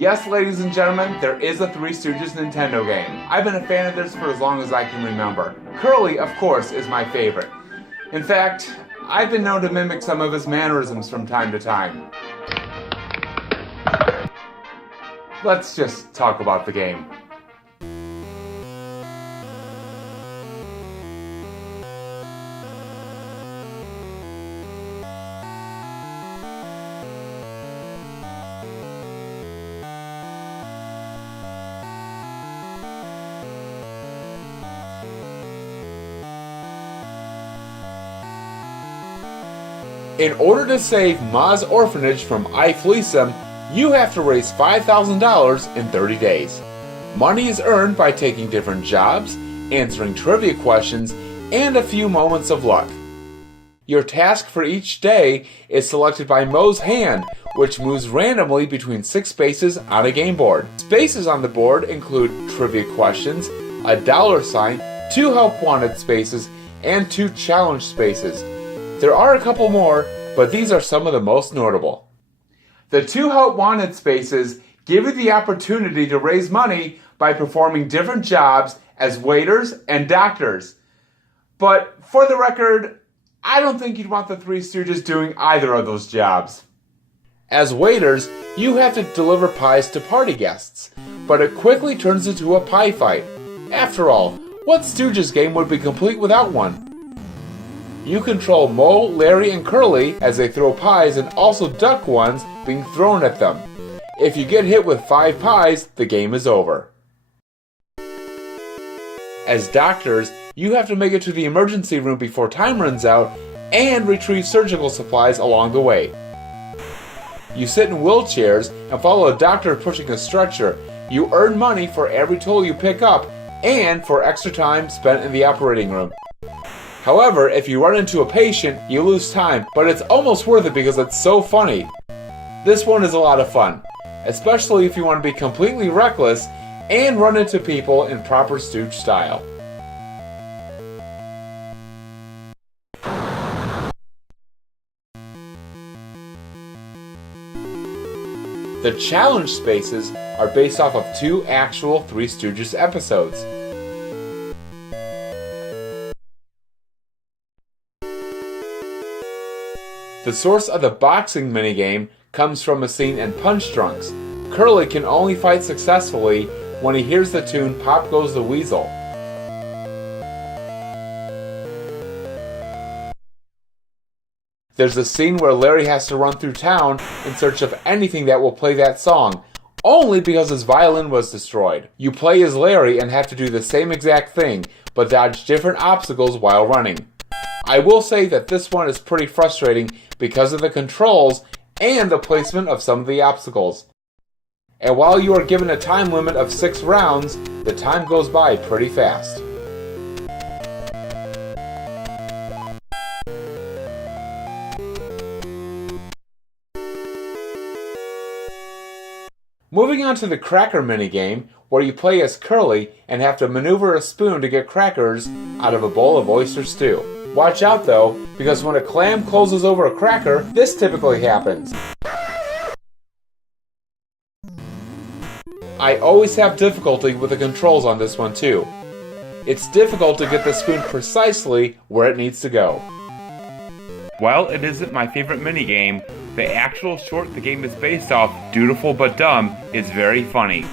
Yes, ladies and gentlemen, there is a Three Stooges Nintendo game. I've been a fan of theirs for as long as I can remember. Curly, of course, is my favorite. In fact, I've been known to mimic some of his mannerisms from time to time. Let's just talk about the game. In order to save Ma's orphanage from I Fleecem, you have to raise $5,000 in 30 days. Money is earned by taking different jobs, answering trivia questions, and a few moments of luck. Your task for each day is selected by Mo's hand, which moves randomly between 6 spaces on a game board. Spaces on the board include trivia questions, a $sign, 2 help wanted spaces, and 2 challenge spaces. There are a couple more, but these are some of the most notable. The 2 help wanted spaces give you the opportunity to raise money by performing different jobs as waiters and doctors. But for the record, I don't think you'd want the Three Stooges doing either of those jobs. As waiters, you have to deliver pies to party guests, but it quickly turns into a pie fight. After all, what Stooges game would be complete without one? You control Mo, Larry, and Curly as they throw pies and also duck ones being thrown at them. If you get hit with 5 pies, the game is over. As doctors, you have to make it to the emergency room before time runs out and retrieve surgical supplies along the way. You sit in wheelchairs and follow a doctor pushing a stretcher. You earn money for every tool you pick up and for extra time spent in the operating room. However, if you run into a patient, you lose time, but it's almost worth it because it's so funny. This one is a lot of fun, especially if you want to be completely reckless and run into people in proper Stooge style. The challenge spaces are based off of 2 actual Three Stooges episodes. The source of the boxing minigame comes from a scene in Punch Drunks. Curly can only fight successfully when he hears the tune Pop Goes the Weasel. There's a scene where Larry has to run through town in search of anything that will play that song, only because his violin was destroyed. You play as Larry and have to do the same exact thing, but dodge different obstacles while running. I will say that this one is pretty frustrating because of the controls and the placement of some of the obstacles. And while you are given a time limit of 6 rounds, the time goes by pretty fast. Moving on to the cracker minigame, where you play as Curly and have to maneuver a spoon to get crackers out of a bowl of oyster stew. Watch out though, because when a clam closes over a cracker, this typically happens. I always have difficulty with the controls on this one too. It's difficult to get the spoon precisely where it needs to go. While it isn't my favorite minigame, the actual short the game is based off, Dutiful But Dumb, is very funny.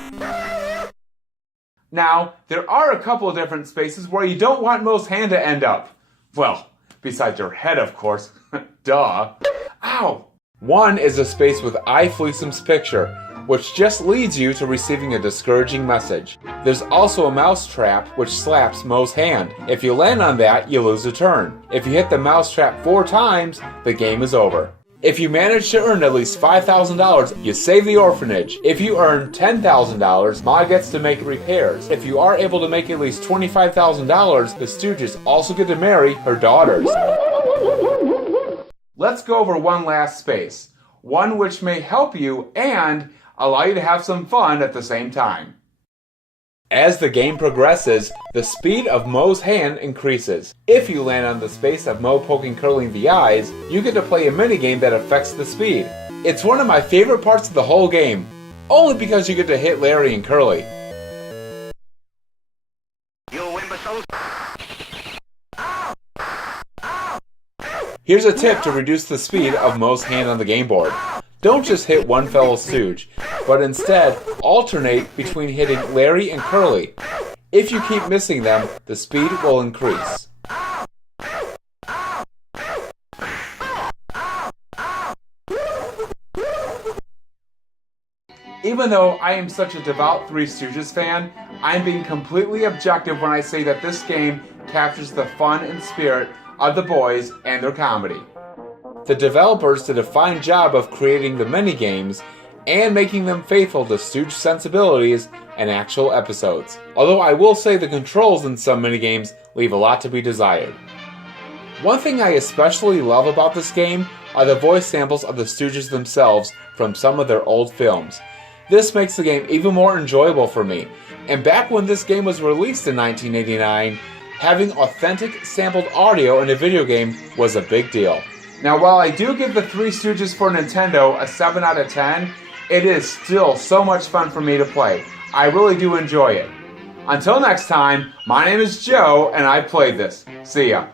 Now, there are a couple of different spaces where you don't want Mo's hand to end up. Well, besides your head, of course. Duh. Ow! One is a space with I Fleecem's picture, which just leads you to receiving a discouraging message. There's also a mouse trap which slaps Mo's hand. If you land on that, you lose a turn. If you hit the mouse trap 4 times, the game is over. If you manage to earn at least $5,000, you save the orphanage. If you earn $10,000, Ma gets to make repairs. If you are able to make at least $25,000, the Stooges also get to marry her daughters. Let's go over one last space. One which may help you and allow you to have some fun at the same time. As the game progresses, the speed of Mo's hand increases. If you land on the space of Mo poking Curly in the eyes, you get to play a minigame that affects the speed. It's one of my favorite parts of the whole game. only because you get to hit Larry and Curly. Here's a tip to reduce the speed of most hand on the game board. Don't just hit one fellow Stooge, but instead alternate between hitting Larry and Curly. If you keep missing them, the speed will increase. Even though I am such a devout Three Stooges fan, I'm being completely objective when I say that this game captures the fun and spirit of the boys and their comedy. The developers did a fine job of creating the minigames and making them faithful to Stooge sensibilities and actual episodes. Although I will say the controls in some minigames leave a lot to be desired. One thing I especially love about this game are the voice samples of the Stooges themselves from some of their old films. This makes the game even more enjoyable for me. And back when this game was released in 1989, having authentic sampled audio in a video game was a big deal. Now, while I do give the Three Stooges for Nintendo a 7 out of 10, it is still so much fun for me to play. I really do enjoy it. Until next time, my name is Joe, and I played this. See ya.